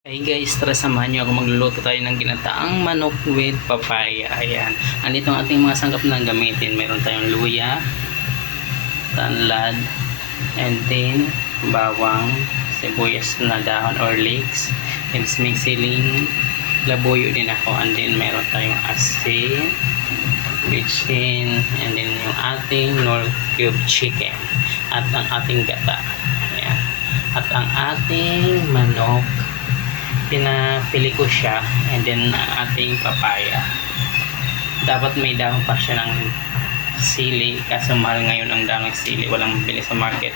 Hey guys, tara samahan nyo ako, magluluto tayo ng ginataang manok with papaya. Ayan, andito ang ating mga sangkap na gamitin. Meron tayong luya, tanlad, and then bawang, sibuyas na dahon or leeks, and may siling, labuyo din ako. And then meron tayong asin, bitchin, and then yung ating Knorr cube chicken, at ang ating gata. Ayan, at ang ating manok, pinapili ko siya, and then ating papaya. Dapat may dahon pa siya ng sili, kaso mahal ngayon ang dahon ng sili, walang mabili sa market,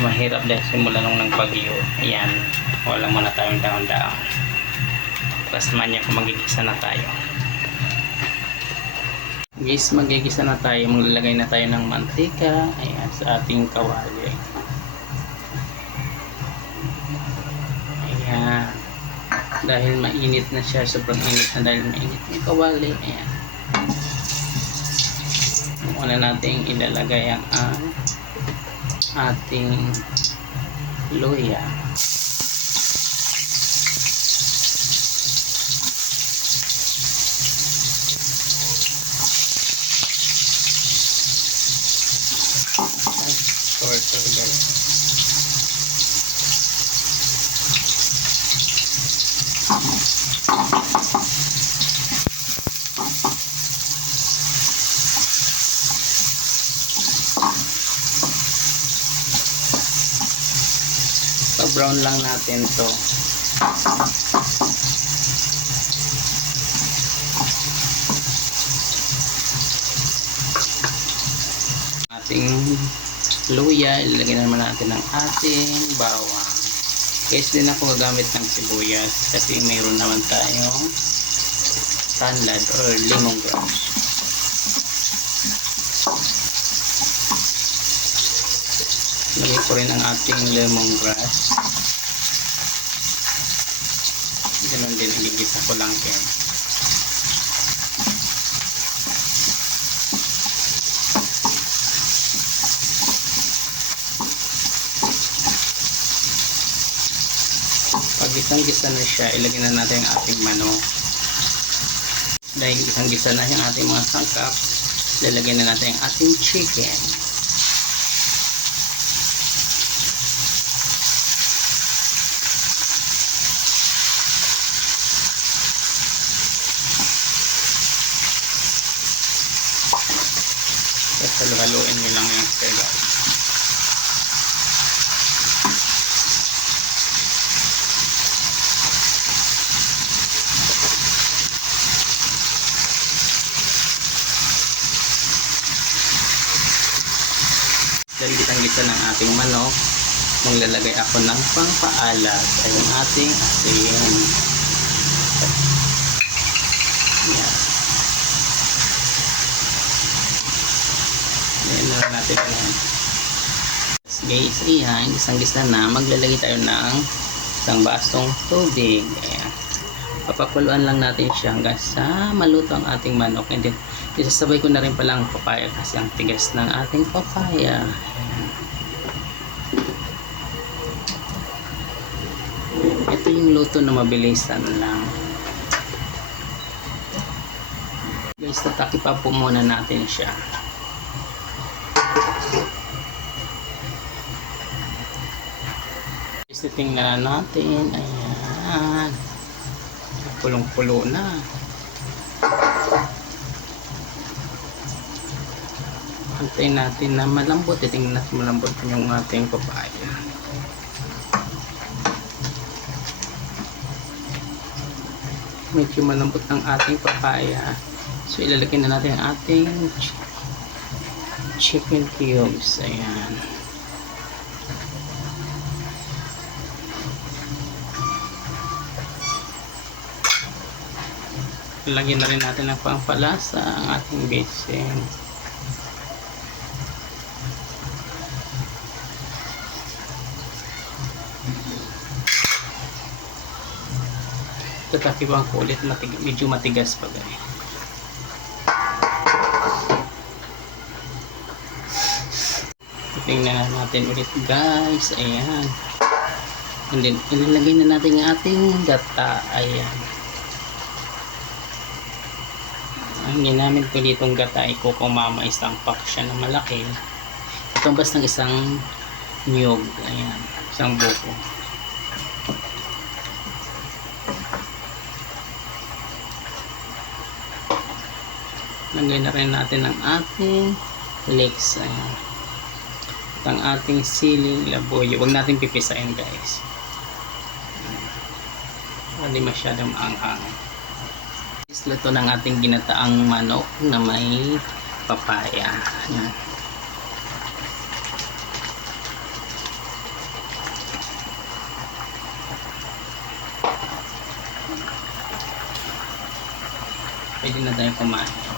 mahirap dahil simula nung nagpagyo. Ayan, wala muna tayong dahon-dahon. Tapos manya kung magigisa na tayo guys, magigisa na tayo. Maglalagay na tayo ng mantika, ayan, sa ating kawali. Ayan, dahil mainit na siya, sobrang init na dahil mainit yung kawali. Ayan, una natin ilalagay ang ating luya, sorry guys. Pa-brown lang natin to. Ating luya, ilagay naman natin ang ating bawang. Guys, din ako gagamit ng sibuyas kasi mayroon naman tayong tanlad or lemongrass. Lagay ko rin ang ating lemongrass. Ganun din, igigisa ko lang yan. Pag gisang-gisa na siya, ilagay na natin ang ating manok. Dahil gisang-gisa na yung ating mga sangkap, lalagyan na natin ang ating chicken. Haluin nyo lang yung sega. Dahil gitang-gita ng ating manok, maglalagay ako ng pangpaalat ay yung ating asin. Yan. Ayan na natin yan. Guys, ayan, gisang-gisa na, maglalagay tayo ng isang basong tubig. Ayan, papakuluan lang natin siya hanggang sa maluto ang ating manok. And then isasabay ko na rin pala ang papaya kasi ang tigas ng ating papaya. Ayan. Ito yung luto na mabilisan lang guys. Tataki pa po muna natin siya. Tingnan natin, ayan, pulong-pulo na. Antayin natin na malambot. Tingnan natin malambot yung ating papaya. Medyo malambot ang ating papaya, so ilalagay na natin ang ating chicken cubes. Ayan, lagyan na rin natin ng pampalasa ang ating bitchin. Tatakiwan ko ulit, medyo matigas pa guys. Tingnan natin ulit guys. Ayan, And then, ilalagay na natin ang ating gata. Ayan. Ang ginamit ko ditong gata ay Coco Mama, isang pack siya na malaki. Itong basta ng isang niyog. Ayan. Isang buko. Lagay na rin natin ang ating leeks. Ayan. At ang ating siling laboy. Huwag natin pipisain, guys. Hindi masyadong anghang. Luto ng ating ginataang manok na may papaya. Ayan. Pwede na tayo kumain.